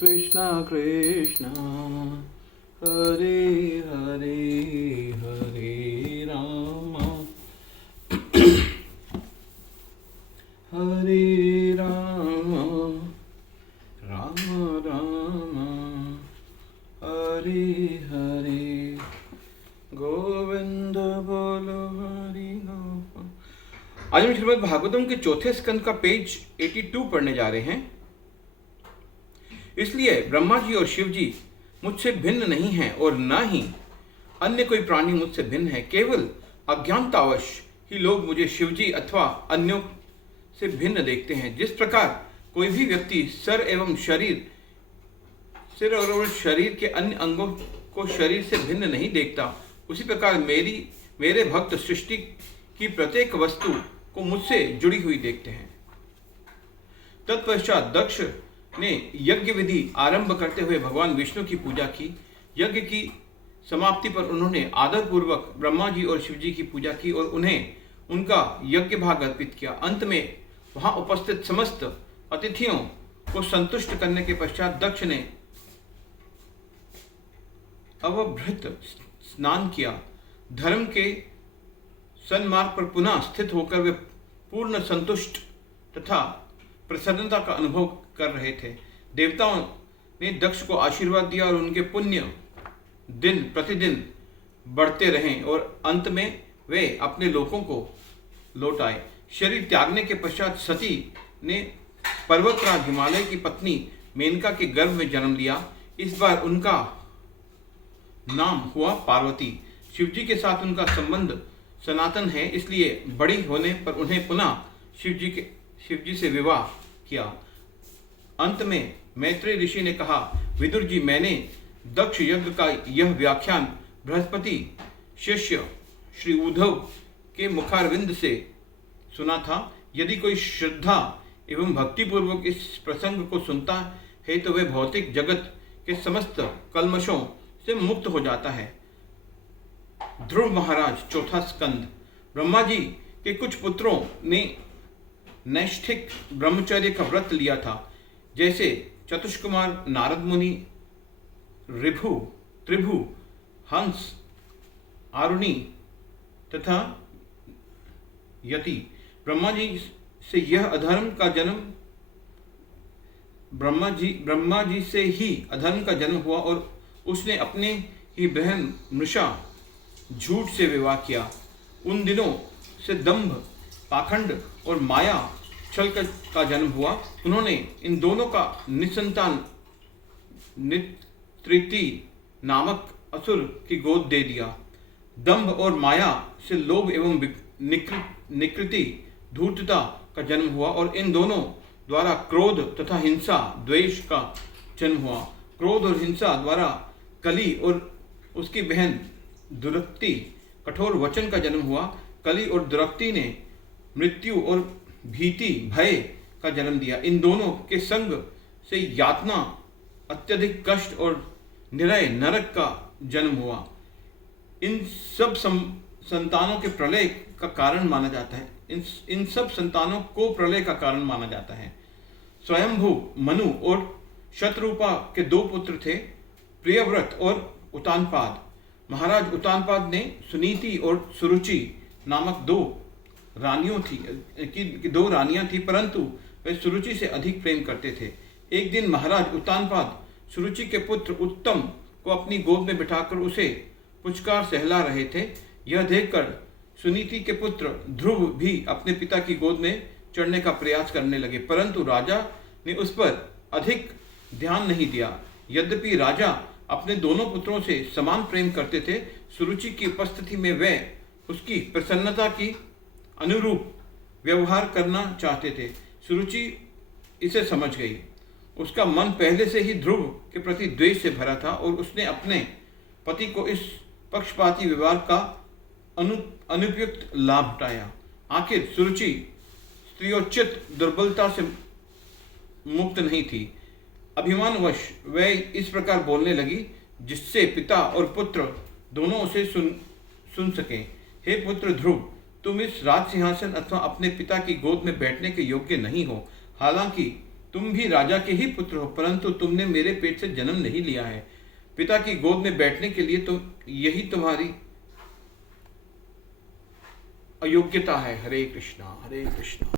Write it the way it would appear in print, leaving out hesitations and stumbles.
कृष्ण कृष्ण हरे हरे हरे राम हरे राम राम राम हरे हरे गोविंद बोलो हरि गोपाल। आज हम श्रीमद् भागवतम के चौथे स्कंद का पेज 82 पढ़ने जा रहे हैं। इसलिए ब्रह्मा जी और शिव जी मुझसे भिन्न नहीं हैं और न ही अन्य कोई प्राणी मुझसे भिन्न है। केवल अज्ञानतावश ही लोग मुझे शिव जी अथवा अन्यों से भिन्न देखते हैं। जिस प्रकार कोई भी व्यक्ति सिर और शरीर के अन्य अंगों को शरीर से भिन्न नहीं देखता, उसी प्रकार मेरे भक्त सृष्टि की प्रत्येक वस्तु को मुझसे जुड़ी हुई देखते हैं। तत्पश्चात दक्ष ने यज्ञ विधि आरंभ करते हुए भगवान विष्णु की पूजा की। यज्ञ की समाप्ति पर उन्होंने आदर पूर्वक ब्रह्मा जी और शिव जी की पूजा की और उन्हें उनका यज्ञ भाग अर्पित किया। अंत में वहां उपस्थित समस्त अतिथियों को संतुष्ट करने के पश्चात दक्ष ने अवभृत स्नान किया। धर्म के सन्मार्ग पर पुनः स्थित होकर वे पूर्ण संतुष्ट तथा प्रसन्नता का अनुभव कर रहे थे। देवताओं ने दक्ष को आशीर्वाद दिया और उनके पुण्य दिन प्रतिदिन बढ़ते रहे और अंत में वे अपने लोकों को लौट आए। शरीर त्यागने के पश्चात सती ने पर्वतराज हिमालय की पत्नी मेनका के गर्भ में जन्म लिया। इस बार उनका नाम हुआ पार्वती। शिवजी के साथ उनका संबंध सनातन है, इसलिए बड़ी होने पर उन्हें पुनः शिवजी से विवाह किया। अंत में मैत्रेय ऋषि ने कहा, विदुर जी, मैंने दक्ष यज्ञ का यह व्याख्यान बृहस्पति शिष्य श्री उद्धव के मुखारविंद से सुना था। यदि कोई श्रद्धा एवं भक्तिपूर्वक इस प्रसंग को सुनता है तो वह भौतिक जगत के समस्त कल्मशों से मुक्त हो जाता है। ध्रुव महाराज, चौथा स्कंद। ब्रह्मा जी के कुछ पुत्रों ने नैष्ठिक ब्रह्मचर्य का व्रत लिया था, जैसे चतुष्कुमार, नारद मुनि, ऋभु, त्रिभु, हंस, आरुणि तथा यति। ब्रह्मा जी से ही अधर्म का जन्म हुआ और उसने अपने ही बहन मृषा झूठ से विवाह किया। उन दिनों से दंभ, पाखंड और माया छल का जन्म हुआ। उन्होंने इन दोनों का निसंतान नित्रिति नामक असुर की गोद दे दिया। दंभ और माया से लोभ एवं निकृति, धूर्तता का जन्म हुआ और इन दोनों द्वारा क्रोध तथा हिंसा, द्वेष का जन्म हुआ। क्रोध और हिंसा द्वारा कली और उसकी बहन दुरक्ति, कठोर वचन का जन्म हुआ। कली और दुरक्ति ने मृत्यु और भीति, भय का जन्म दिया। इन दोनों के संग से यातना, अत्यधिक कष्ट और निरय नरक का जन्म हुआ। इन सब संतानों के प्रलय का कारण माना जाता है। इन सब संतानों को प्रलय का कारण माना जाता है। स्वयंभू, मनु और शत्रुपा के दो पुत्र थे, प्रियव्रत और उतानपाद। महाराज उतानपाद ने सुनीति और सुरुचि नामक दो रानियां थी, परंतु वे सुरुचि से अधिक प्रेम करते थे। एक दिन महाराज उतानपाद सुरुचि के पुत्र उत्तम को अपनी गोद में बिठाकर उसे पुचकार सहला रहे थे। यह देखकर सुनीति के पुत्र ध्रुव भी अपने पिता की गोद में चढ़ने का प्रयास करने लगे, परंतु राजा ने उस पर अधिक ध्यान नहीं दिया। यद्यपि राजा अपने दोनों पुत्रों से समान प्रेम करते थे, सुरुचि की उपस्थिति में वे उसकी प्रसन्नता की अनुरूप व्यवहार करना चाहते थे। सुरुचि इसे समझ गई। उसका मन पहले से ही ध्रुव के प्रति द्वेष से भरा था और उसने अपने पति को इस पक्षपाती व्यवहार का अनुपयुक्त लाभ उठाया। आखिर सुरुचि स्त्रियोचित दुर्बलता से मुक्त नहीं थी। अभिमानवश वह इस प्रकार बोलने लगी जिससे पिता और पुत्र दोनों उसे सुन सकें। हे पुत्र ध्रुव, तुम इस राज सिंहासन अथवा अपने पिता की गोद में बैठने के योग्य नहीं हो। हालांकि तुम भी राजा के ही पुत्र हो, परंतु तुमने मेरे पेट से जन्म नहीं लिया है। पिता की गोद में बैठने के लिए तो यही तुम्हारी अयोग्यता है। हरे कृष्णा हरे कृष्णा।